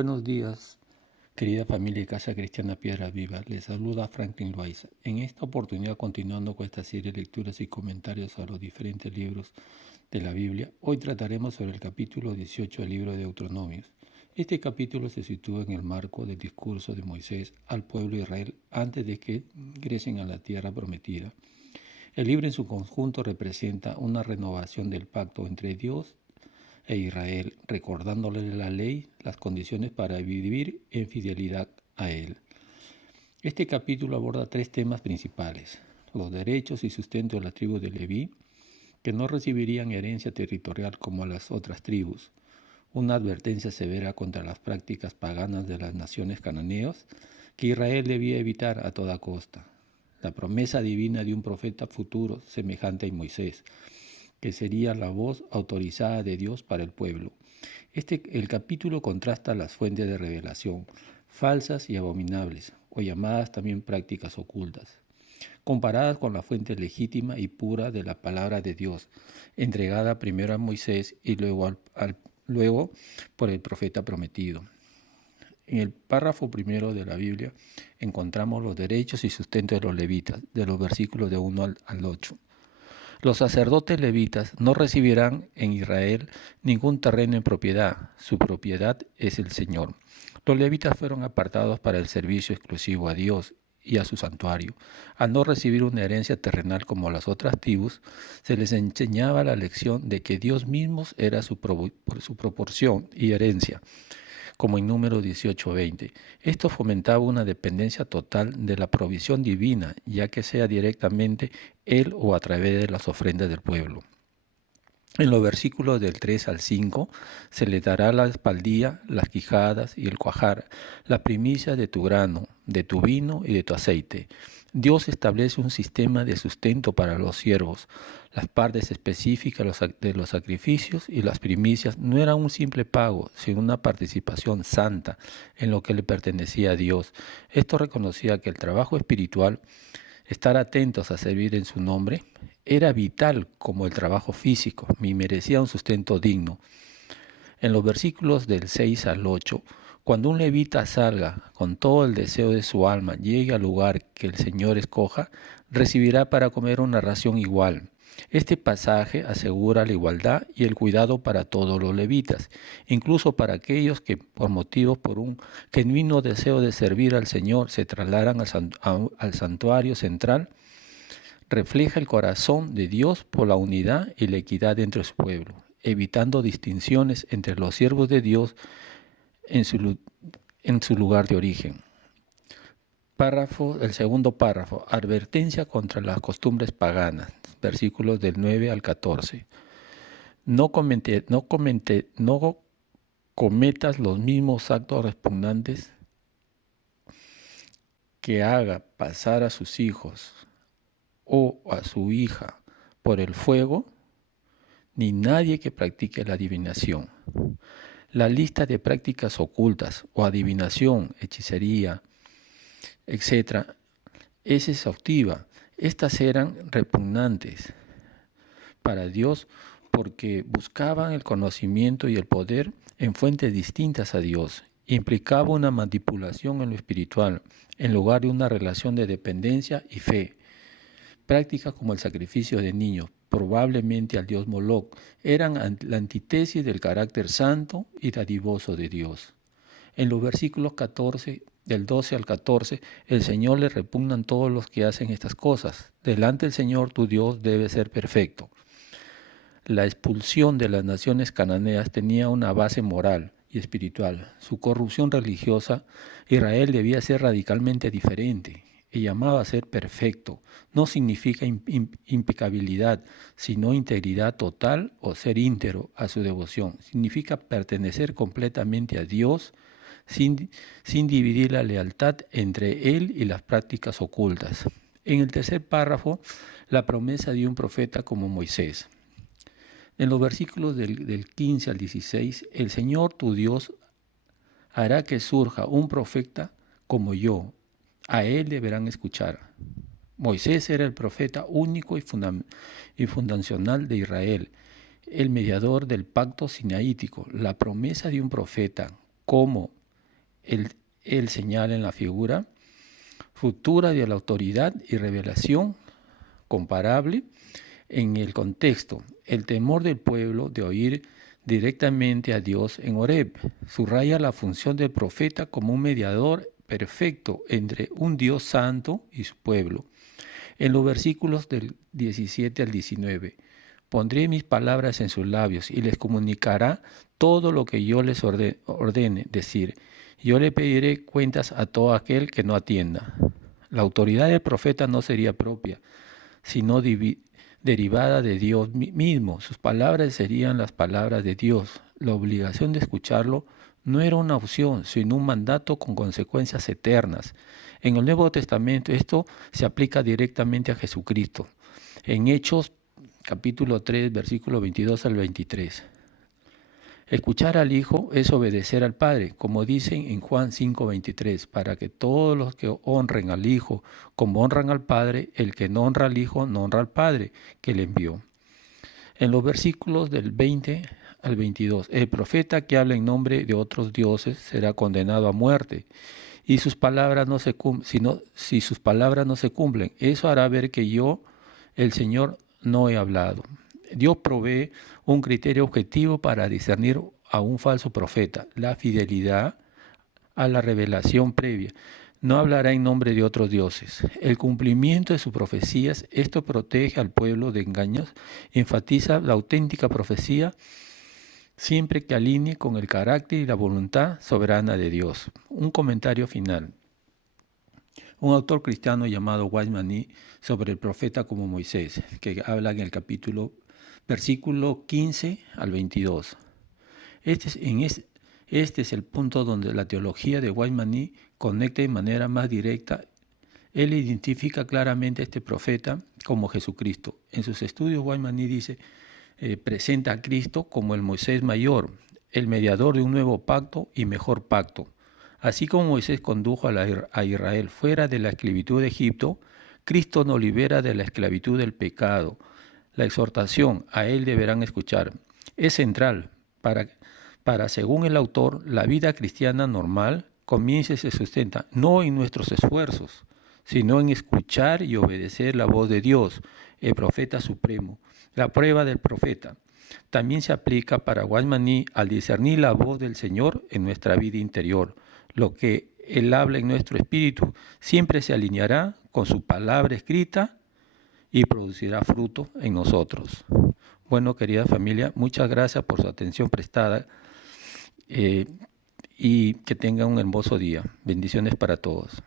Buenos días, querida familia de Casa Cristiana Piedra Viva. Les saluda Franklin Loaiza. En esta oportunidad, continuando con esta serie de lecturas y comentarios a los diferentes libros de la Biblia, hoy trataremos sobre el capítulo 18 del libro de Deuteronomios. Este capítulo se sitúa en el marco del discurso de Moisés al pueblo de Israel antes de que ingresen a la tierra prometida. El libro en su conjunto representa una renovación del pacto entre Dios e Israel, recordándole la ley, las condiciones para vivir en fidelidad a Él. Este capítulo aborda tres temas principales: los derechos y sustento de la tribu de Leví, que no recibirían herencia territorial como las otras tribus, una advertencia severa contra las prácticas paganas de las naciones cananeas que Israel debía evitar a toda costa, la promesa divina de un profeta futuro semejante a Moisés, que sería la voz autorizada de Dios para el pueblo. El capítulo contrasta las fuentes de revelación, falsas y abominables, o llamadas también prácticas ocultas, comparadas con la fuente legítima y pura de la palabra de Dios, entregada primero a Moisés y luego por el profeta prometido. En el párrafo primero de la Biblia encontramos los derechos y sustento de los levitas, de los versículos de 1 al 8. Los sacerdotes levitas no recibirán en Israel ningún terreno en propiedad. Su propiedad es el Señor. Los levitas fueron apartados para el servicio exclusivo a Dios y a su santuario. Al no recibir una herencia terrenal como las otras tribus, se les enseñaba la lección de que Dios mismo era su proporción y herencia, como en Números 18:20. Esto fomentaba una dependencia total de la provisión divina, ya que sea directamente Él o a través de las ofrendas del pueblo. En los versículos del 3 al 5 se le dará la espaldilla, las quijadas y el cuajar, la primicia de tu grano, de tu vino y de tu aceite. Dios establece un sistema de sustento para los siervos. Las partes específicas de los sacrificios y las primicias no eran un simple pago, sino una participación santa en lo que le pertenecía a Dios. Esto reconocía que el trabajo espiritual, estar atentos a servir en su nombre, era vital como el trabajo físico y merecía un sustento digno. En los versículos del 6 al 8, cuando un levita salga con todo el deseo de su alma, llegue al lugar que el Señor escoja, recibirá para comer una ración igual. Este pasaje asegura la igualdad y el cuidado para todos los levitas, incluso para aquellos que por un genuino deseo de servir al Señor se trasladan al santuario central. Refleja el corazón de Dios por la unidad y la equidad entre su pueblo, evitando distinciones entre los siervos de Dios en su lugar de origen. El segundo párrafo, advertencia contra las costumbres paganas, versículos del 9 al 14. No cometas los mismos actos repugnantes que haga pasar a sus hijos o a su hija por el fuego, ni nadie que practique la adivinación. La lista de prácticas ocultas o adivinación, hechicería, etc., es exhaustiva. Estas eran repugnantes para Dios porque buscaban el conocimiento y el poder en fuentes distintas a Dios. Implicaba una manipulación en lo espiritual, en lugar de una relación de dependencia y fe. Prácticas como el sacrificio de niños, probablemente al dios Moloch, eran la antítesis del carácter santo y dadivoso de Dios. En los versículos del 12 al 14, el Señor le repugnan todos los que hacen estas cosas. Delante del Señor tu Dios debe ser perfecto. La expulsión de las naciones cananeas tenía una base moral y espiritual. Su corrupción religiosa, Israel debía ser radicalmente diferente. Y llamaba a ser perfecto. No significa impecabilidad, sino integridad total o ser íntegro a su devoción. Significa pertenecer completamente a Dios sin dividir la lealtad entre Él y las prácticas ocultas. En el tercer párrafo, la promesa de un profeta como Moisés. En los versículos del 15 al 16, el Señor tu Dios hará que surja un profeta como yo. A él deberán escuchar. Moisés era el profeta único y fundacional de Israel, el mediador del pacto sinaítico. La promesa de un profeta como Él señala en la figura futura de la autoridad y revelación comparable en el contexto, el temor del pueblo de oír directamente a Dios en Horeb. Subraya la función del profeta como un mediador perfecto entre un Dios santo y su pueblo. En los versículos del 17 al 19, pondré mis palabras en sus labios y les comunicará todo lo que yo les ordene decir. Yo le pediré cuentas a todo aquel que no atienda. La autoridad del profeta no sería propia, sino derivada de Dios mismo. Sus palabras serían las palabras de Dios. La obligación de escucharlo no era una opción, sino un mandato con consecuencias eternas. En el Nuevo Testamento esto se aplica directamente a Jesucristo. En Hechos capítulo 3, versículo 22 al 23. Escuchar al Hijo es obedecer al Padre, como dicen en Juan 5:23, para que todos los que honren al Hijo como honran al Padre, el que no honra al Hijo no honra al Padre que le envió. En los versículos del 20 al 22, el profeta que habla en nombre de otros dioses será condenado a muerte, y sus palabras no se si sus palabras no se cumplen, eso hará ver que yo, el Señor, no he hablado. Dios provee un criterio objetivo para discernir a un falso profeta, la fidelidad a la revelación previa. No hablará en nombre de otros dioses. El cumplimiento de sus profecías, esto protege al pueblo de engaños, enfatiza la auténtica profecía siempre que alinee con el carácter y la voluntad soberana de Dios. Un comentario final. Un autor cristiano llamado Wiseman Nee sobre el profeta como Moisés, que habla en el versículo 15 al 22. Este es el punto donde la teología de Wiseman Nee conecta de manera más directa. Él identifica claramente a este profeta como Jesucristo. En sus estudios, Wiseman Nee dice, presenta a Cristo como el Moisés mayor, el mediador de un nuevo pacto y mejor pacto. Así como Moisés condujo a Israel fuera de la esclavitud de Egipto, Cristo nos libera de la esclavitud del pecado. La exhortación a Él deberán escuchar es central para, según el autor, la vida cristiana normal comienza y se sustenta no en nuestros esfuerzos, sino en escuchar y obedecer la voz de Dios, el profeta supremo. La prueba del profeta también se aplica para Wiseman Nee al discernir la voz del Señor en nuestra vida interior. Lo que Él habla en nuestro espíritu siempre se alineará con su palabra escrita y producirá fruto en nosotros. Bueno, querida familia, muchas gracias por su atención prestada y que tengan un hermoso día. Bendiciones para todos.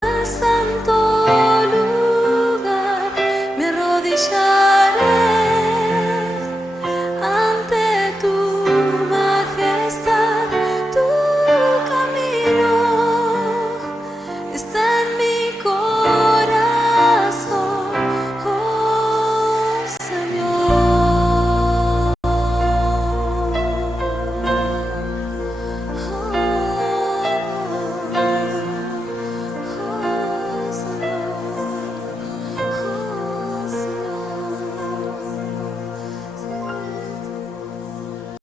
Hasta